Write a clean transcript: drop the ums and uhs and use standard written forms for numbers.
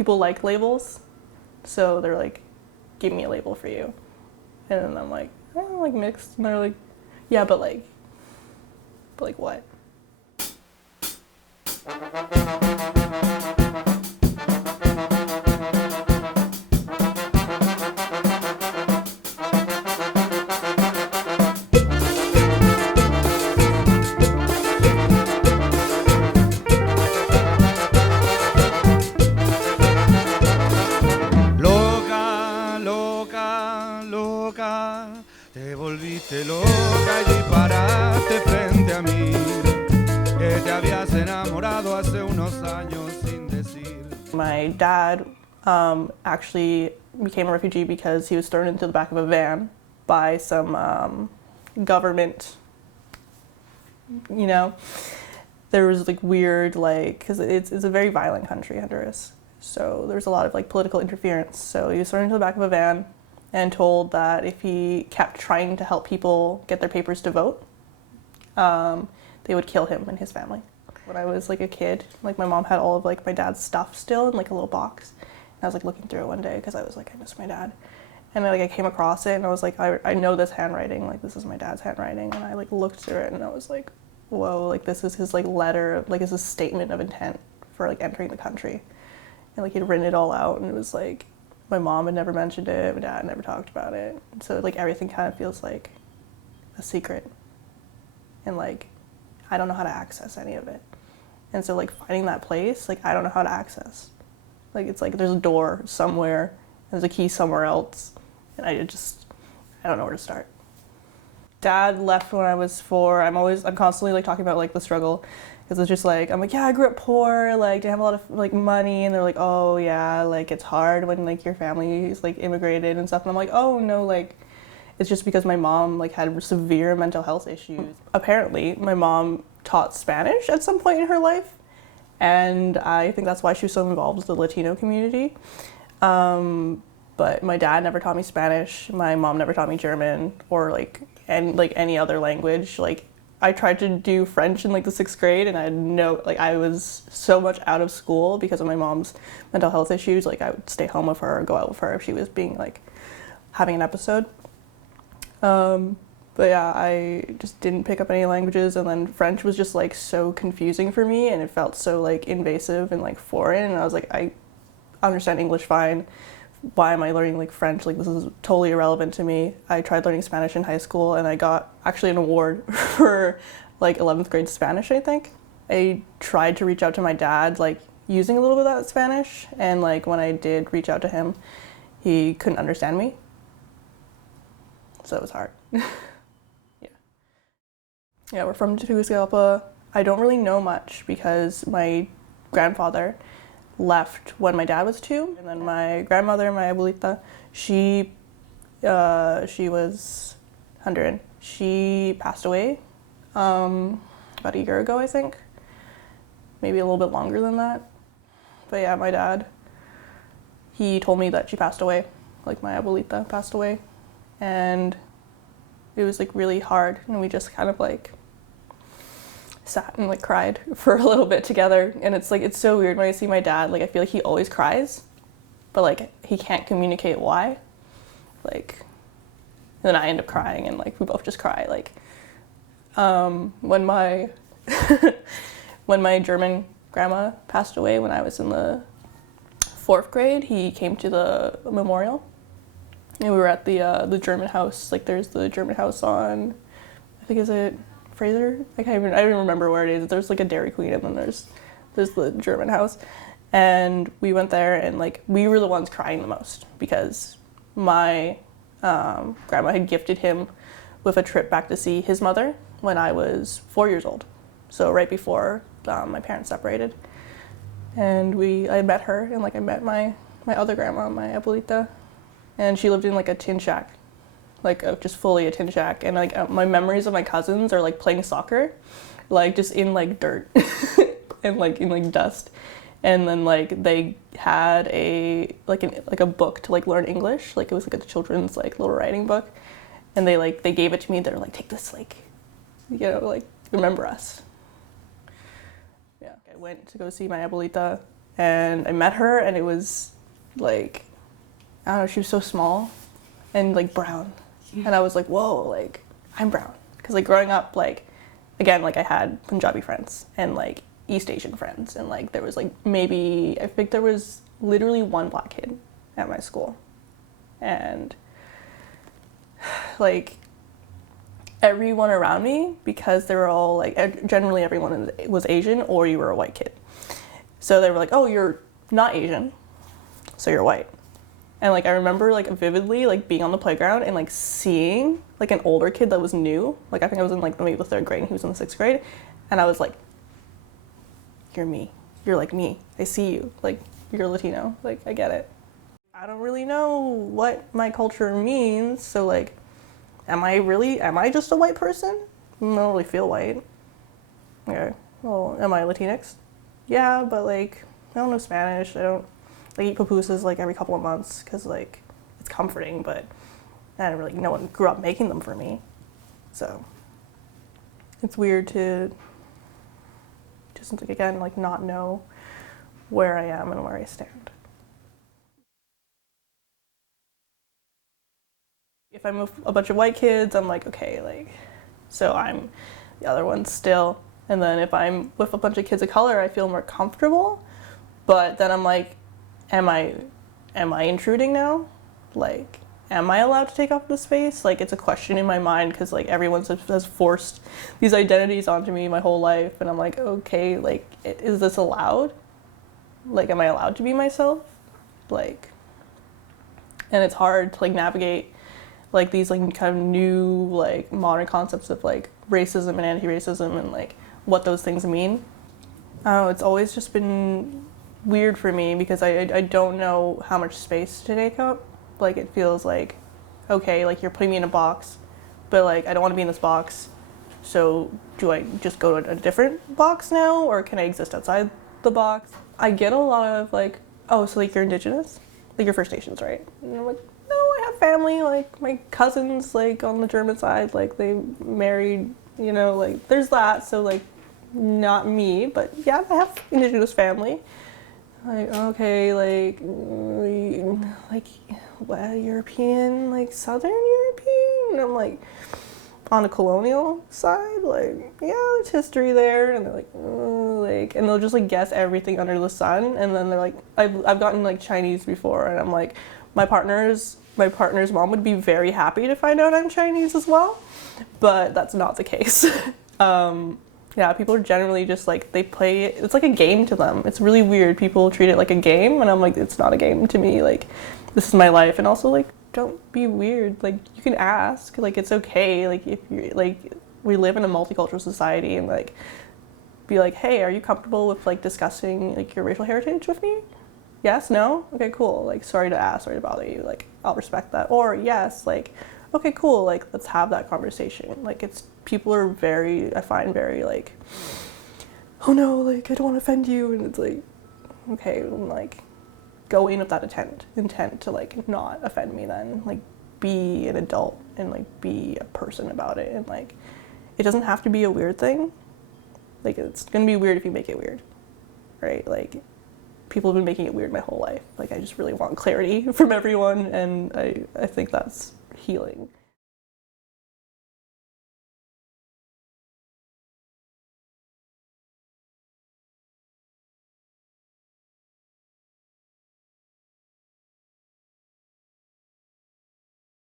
people like labels, so they're like, give me a label for you. And then I'm like, oh, like mixed. And they're like, yeah, but like what? Te volviste loca y paraste frente a mí, que te habías enamorado hace unos años sin decir. My dad actually became a refugee because he was thrown into the back of a van by some government, you know. There was like weird, like, because it's a very violent country, Honduras. So there's a lot of like political interference. So he was thrown into the back of a van and told that if he kept trying to help people get their papers to vote, they would kill him and his family. When I was like a kid, like my mom had all of like my dad's stuff still in like a little box. And I was like looking through it one day because I was like, I miss my dad. And I came across it and I was like, I know this handwriting, like this is my dad's handwriting. And I like looked through it and I was like, whoa, like this is his like letter, like it's a statement of intent for like entering the country. And like he'd written it all out and it was like, my mom had never mentioned it, my dad never talked about it. So like everything kind of feels like a secret. And like, I don't know how to access any of it. And so like finding that place, like I don't know how to access. Like it's like there's a door somewhere, there's a key somewhere else, and I don't know where to start. Dad left when I was 4. I'm constantly like talking about like the struggle. Because it's just like, I'm like, yeah, I grew up poor, like didn't have a lot of like money, and they're like, oh yeah, like it's hard when like your family is like immigrated and stuff. And I'm like, oh no, like it's just because my mom like had severe mental health issues. Apparently, my mom taught Spanish at some point in her life, and I think that's why she was so involved with the Latino community. But my dad never taught me Spanish. My mom never taught me German or like any other language. Like I tried to do French in like the 6th grade, and I was so much out of school because of my mom's mental health issues. Like I would stay home with her or go out with her if she was being like having an episode. But yeah, I just didn't pick up any languages, and then French was just like so confusing for me, and it felt so like invasive and like foreign, and I was like, I understand English fine. Why am I learning like French? Like this is totally irrelevant to me. I tried learning Spanish in high school and I got actually an award for like 11th grade Spanish, I think. I tried to reach out to my dad like using a little bit of that Spanish, and like when I did reach out to him, he couldn't understand me. So it was hard. Yeah, we're from Tegucigalpa. I don't really know much because my grandfather left when my dad was 2, and then my grandmother, my abuelita, she was Honduran. She passed away about a year ago, I think. Maybe a little bit longer than that. But yeah, my dad, he told me that she passed away, like my abuelita passed away, and it was like really hard, and we just kind of like sat and like cried for a little bit together. And it's like, it's so weird when I see my dad, like I feel like he always cries, but like he can't communicate why. Like, and then I end up crying and like we both just cry. Like when my when my German grandma passed away when I was in the 4th grade, he came to the memorial and we were at the German house. Like there's the German house on, I think, is it Fraser? I don't even remember where it is. There's like a Dairy Queen, and then there's the German house. And we went there, and like we were the ones crying the most because my grandma had gifted him with a trip back to see his mother when I was 4 years old. So right before my parents separated. And I met her, and like I met my other grandma, my abuelita, and she lived in like a tin shack. Like just fully a tin shack, and like my memories of my cousins are like playing soccer, like just in like dirt and like in like dust, and then like they had a book to like learn English, like it was like a children's like little writing book, and they gave it to me. They're like, take this, like, you know, like remember us. Yeah, I went to go see my abuelita, and I met her, and it was like, I don't know, she was so small and like brown, and I was like, whoa, like I'm brown, because like growing up, like again, like I had Punjabi friends and like East Asian friends, and like there was like maybe, I think there was literally one black kid at my school, and like everyone around me, because they were all like, generally everyone was Asian or you were a white kid, so they were like, oh, you're not Asian, so you're white. And like I remember like vividly like being on the playground and like seeing like an older kid that was new, like I think I was in like maybe the 3rd grade and he was in the 6th grade, and I was like, you're me, you're like me, I see you, like you're Latino, like I get it. I don't really know what my culture means, so like am I just a white person? I don't really feel white. Okay, well, am I Latinx? Yeah, but like I don't know Spanish, I don't like eat pupusas like every couple of months because like it's comforting, but I don't really, no one grew up making them for me, so it's weird to just like again like not know where I am and where I stand. If I'm with a bunch of white kids, I'm like, okay, like so I'm the other one still, and then if I'm with a bunch of kids of color, I feel more comfortable, but then I'm like, am I intruding now? Like, am I allowed to take up the space? Like, it's a question in my mind because like everyone has forced these identities onto me my whole life, and I'm like, okay, like is this allowed? Like, am I allowed to be myself? Like, and it's hard to like navigate like these like kind of new like modern concepts of like racism and anti-racism and like what those things mean. I don't know, it's always just been weird for me because I don't know how much space to take up. Like it feels like, okay, like you're putting me in a box, but like I don't want to be in this box, so do I just go to a different box now, or can I exist outside the box? I get a lot of like, oh, so like you're Indigenous? Like you're First Nations, right? And I'm like, no, I have family, like my cousins like on the German side, like they married, you know, like there's that, so like not me, but yeah, I have Indigenous family. Like, okay, like what, European, like Southern European? And I'm like, on the colonial side, like, yeah, there's history there, and they're like, like, and they'll just like guess everything under the sun, and then they're like, I've gotten like Chinese before, and I'm like, my partner's mom would be very happy to find out I'm Chinese as well, but that's not the case. Yeah, people are generally just like, they play it, it's like a game to them. It's really weird. People treat it like a game, and I'm like, it's not a game to me. Like, this is my life. And also, like, don't be weird. Like, you can ask. Like, it's okay. Like, if you're, like, we live in a multicultural society, and, like, be like, hey, are you comfortable with, like, discussing, like, your racial heritage with me? Yes? No? Okay, cool. Like, sorry to ask, sorry to bother you. Like, I'll respect that. Or, yes, like, okay, cool, like, let's have that conversation. Like, it's, people are very, I find very, like, oh no, like, I don't want to offend you, and it's like, okay, and, like, go in with that intent to, like, not offend me then. Like, be an adult and, like, be a person about it, and, like, it doesn't have to be a weird thing. Like, it's gonna be weird if you make it weird, right? Like, people have been making it weird my whole life. Like, I just really want clarity from everyone, and I think that's healing.